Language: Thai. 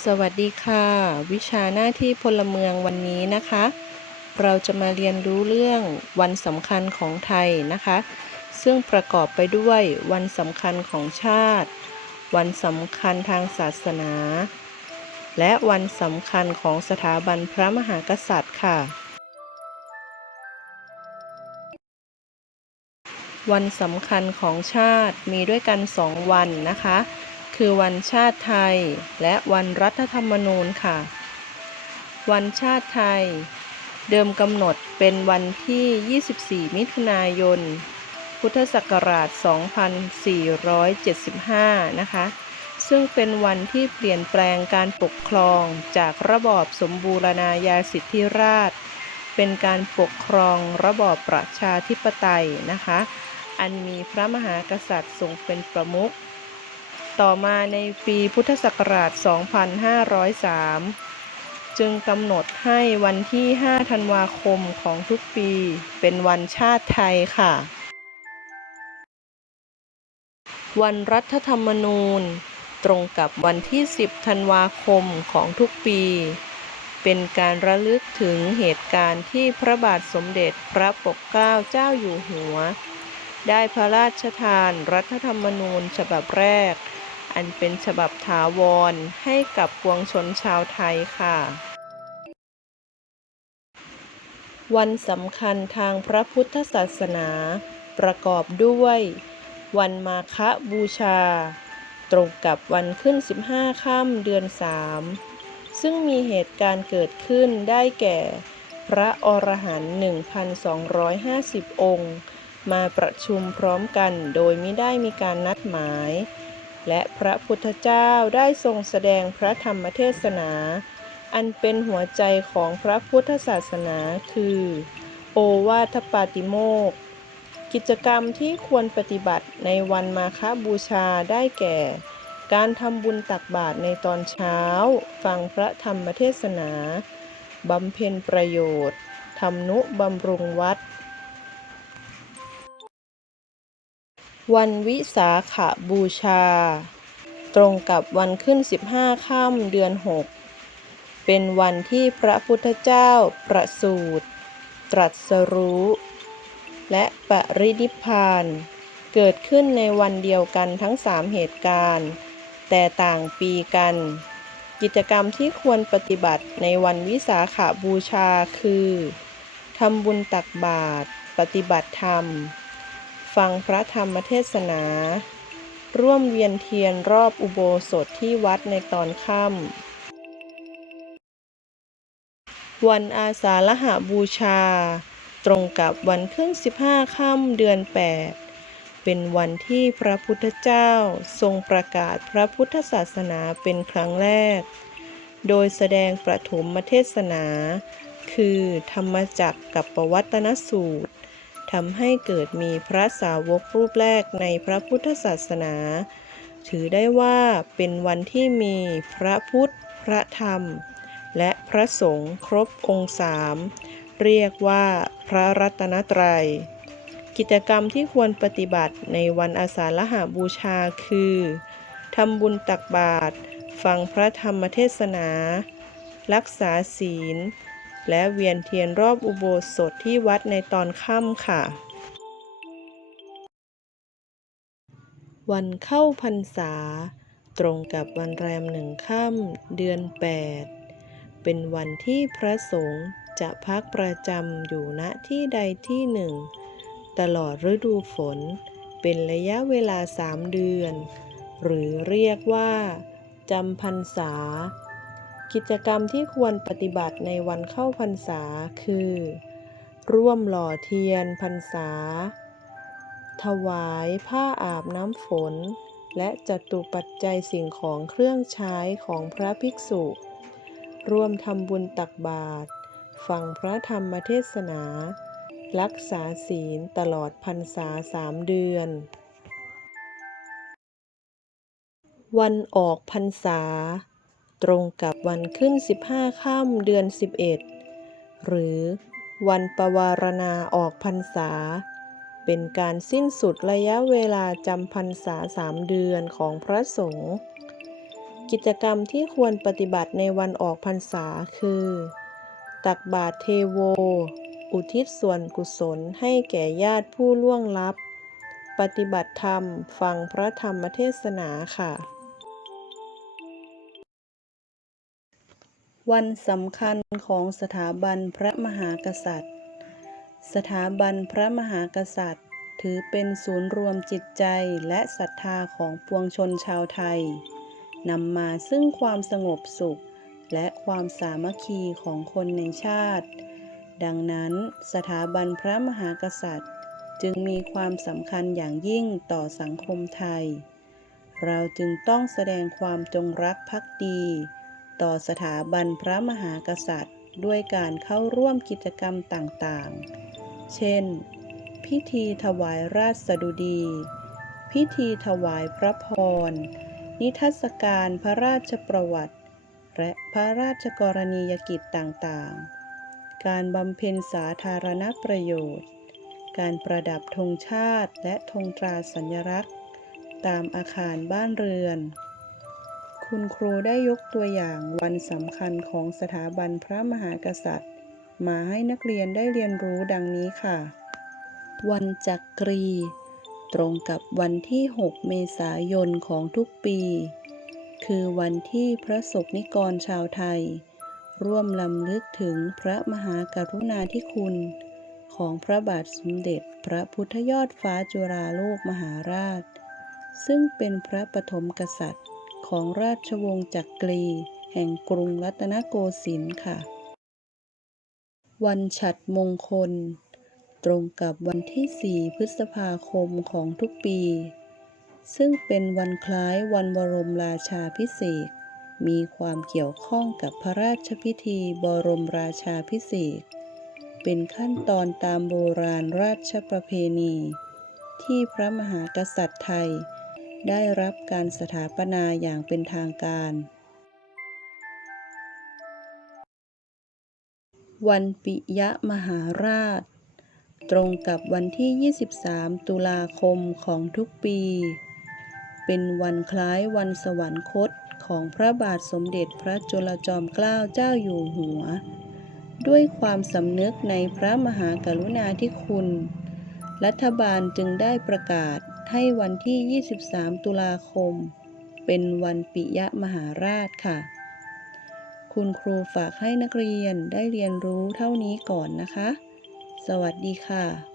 สวัสดีค่ะ วิชาหน้าที่พลเมืองวันนี้นะคะ เราจะมาเรียนรู้เรื่องวันสำคัญของไทยนะคะ ซึ่งประกอบไปด้วยวันสำคัญของชาติ วันสำคัญทางศาสนา และวันสำคัญของสถาบันพระมหากษัตริย์ค่ะ วันสำคัญของชาติมีด้วยกันสองวันนะคะ คือวันชาติไทย และวันรัฐธรรมนูญค่ะ วันชาติไทย เดิมกำหนดเป็นวันที่ 24 มิถุนายน พุทธศักราช 2475 นะคะ ซึ่งเป็นวันที่เปลี่ยนแปลงการปกครองจากระบอบสมบูรณาญาสิทธิราช เป็นการปกครองระบอบประชาธิปไตยนะคะ อันมีพระมหากษัตริย์ทรงเป็นประมุข ต่อมาในปีพุทธศักราช 2503 จึงกำหนดให้วันที่ 5 ธันวาคมของทุกปีเป็นวันชาติไทยค่ะ วันรัฐธรรมนูญ ตรงกับวันที่ 10 ธันวาคมของทุกปี เป็นการระลึกถึงเหตุการณ์ที่พระบาทสมเด็จพระปกเกล้าเจ้าอยู่หัว ได้พระราชทานรัฐธรรมนูญฉบับแรก อันเป็นฉบับถาวรให้กับปวงชนชาวไทยค่ะ วันสำคัญทางพระพุทธศาสนา ประกอบด้วย วันมาฆบูชา ตรงกับวันขึ้น 15 ค่ำเดือน 3 ซึ่งมีเหตุการณ์เกิดขึ้นได้แก่ พระอรหันต์1,250 องค์ มาประชุมพร้อมกันโดยไม่ได้มีการนัดหมาย และพระพุทธเจ้าได้ทรงแสดงพระธรรมเทศนา อันเป็นหัวใจของพระพุทธศาสนาคือ โอวาทปาติโมกกิจกรรมที่ควรปฏิบัติในวันมาฆบูชาได้แก่ การทำบุญตักบาตรในตอนเช้า ฟังพระธรรมเทศนาบำเพ็ญประโยชน์ทำนุบำรุงวัด วันวิสาขบูชา ตรงกับวันขึ้น 15 ค่ำเดือน 6 เป็นวันที่พระพุทธเจ้าประสูติตรัสรู้ และปรินิพพาน เกิดขึ้นในวันเดียวกันทั้งสามเหตุการณ์ แต่ต่างปีกัน กิจกรรมที่ควรปฏิบัติในวันวิสาขบูชาคือทำบุญตักบาตรปฏิบัติธรรม ฟังพระธรรมเทศนา ร่วมเวียนเทียนรอบอุโบสถที่วัดในตอนค่ำ วันอาสาฬหบูชา ตรงกับวันขึ้น15ค่ำเดือน8เป็นวันที่พระพุทธเจ้าทรงประกาศพระพุทธศาสนาเป็นครั้งแรก โดยแสดงประถมเทศนา คือธรรมจักรกับปวัตนสูตร ทำให้เกิดมีพระสาวกรูปแรกในพระพุทธศาสนา ถือได้ว่าเป็นวันที่มีพระพุทธ พระธรรม และพระสงฆ์ครบองค์สามเรียกว่าพระรัตนตรัย กิจกรรมที่ควรปฏิบัติในวันอาสาฬหบูชาคือทำบุญตักบาตรฟังพระธรรมเทศนา รักษาศีล และเวียนเทียนรอบอุโบสถที่วัดในตอนค่ำค่ะ วันเข้าพรรษา ตรงกับวันแรมหนึ่งค่ำเดือน 8 เป็นวันที่พระสงฆ์จะพักประจำอยู่ณที่ใดที่หนึ่ง ตลอดฤดูฝน เป็นระยะเวลาสามเดือน หรือเรียกว่าจำพรรษา กิจกรรมที่ควรปฏิบัติในวันเข้าพรรษาคือ ร่วมหล่อเทียนพรรษา ถวายผ้าอาบน้ำฝน และจัตุปัจจัยสิ่งของเครื่องใช้ของพระภิกษุ ร่วมทำบุญตักบาตรฟังพระธรรมเทศนา รักษาศีลตลอดพรรษาสามเดือน วันออกพรรษา ตรงกับวันขึ้น 15ค่ำเดือน 11 หรือวันปวารณาออกพรรษา เป็นการสิ้นสุดระยะเวลาจำพรรษาสามเดือนของพระสงฆ์กิจกรรมที่ควรปฏิบัติในวันออกพรรษาคือ ตักบาตรเทโว อุทิศส่วนกุศลให้แก่ญาติผู้ล่วงลับ ปฏิบัติธรรม ฟังพระธรรมเทศนาค่ะ วันสำคัญของสถาบันพระมหากษัตริย์ สถาบันพระมหากษัตริย์ ถือเป็นศูนย์รวมจิตใจและศรัทธาของปวงชนชาวไทย นำมาซึ่งความสงบสุข และความสามัคคีของคนในชาติ ดังนั้นสถาบันพระมหากษัตริย์ จึงมีความสำคัญอย่างยิ่งต่อสังคมไทย เราจึงต้องแสดงความจงรักภักดี ต่อสถาบันพระมหากษัตริย์ ด้วยการเข้าร่วมกิจกรรมต่างๆ เช่น พิธีถวายราชสดุดี พิธีถวายพระพร นิทรรศการพระราชประวัติ และพระราชกรณียกิจต่างๆ การบำเพ็ญสาธารณประโยชน์ การประดับธงชาติและธงตราสัญลักษณ์ ตามอาคารบ้านเรือน คุณครูได้ยกตัวอย่างวันสำคัญของสถาบันพระมหากษัตริย์ มาให้นักเรียนได้เรียนรู้ดังนี้ค่ะ วันจักรี ตรงกับวันที่ 6 เมษายนของทุกปี คือวันที่พระสงฆ์นิกรชาวไทย ร่วมลำลึกถึงพระมหากรุณาธิคุณ ของพระบาทสมเด็จพระพุทธยอดฟ้าจุฬาโลกมหาราช ซึ่งเป็นพระปฐมกษัตริย์ ของราชวงศ์จักรี แห่งกรุงรัตนโกสินทร์ค่ะ วันฉัตรมงคล ตรงกับวันที่ 4 พฤษภาคมของทุกปี ซึ่งเป็นวันคล้ายวันบรมราชาพิเศษมีความเกี่ยวข้องกับพระราชพิธีบรมราชาพิเศษเป็นขั้นตอนตามโบราณราชประเพณี ที่พระมหากษัตริย์ไทย ได้รับการสถาปนาอย่างเป็นทางการ วันปิยมหาราช ตรงกับวันที่ 23 ตุลาคมของทุกปี เป็นวันคล้ายวันสวรรคตของพระบาทสมเด็จพระจุลจอมเกล้าเจ้าอยู่หัว ด้วยความสำนึกในพระมหากรุณาธิคุณ รัฐบาลจึงได้ประกาศ ให้วันที่ 23 ตุลาคม เป็นวันปิยมหาราชค่ะ คุณครูฝากให้นักเรียนได้เรียนรู้เท่านี้ก่อนนะคะ สวัสดีค่ะ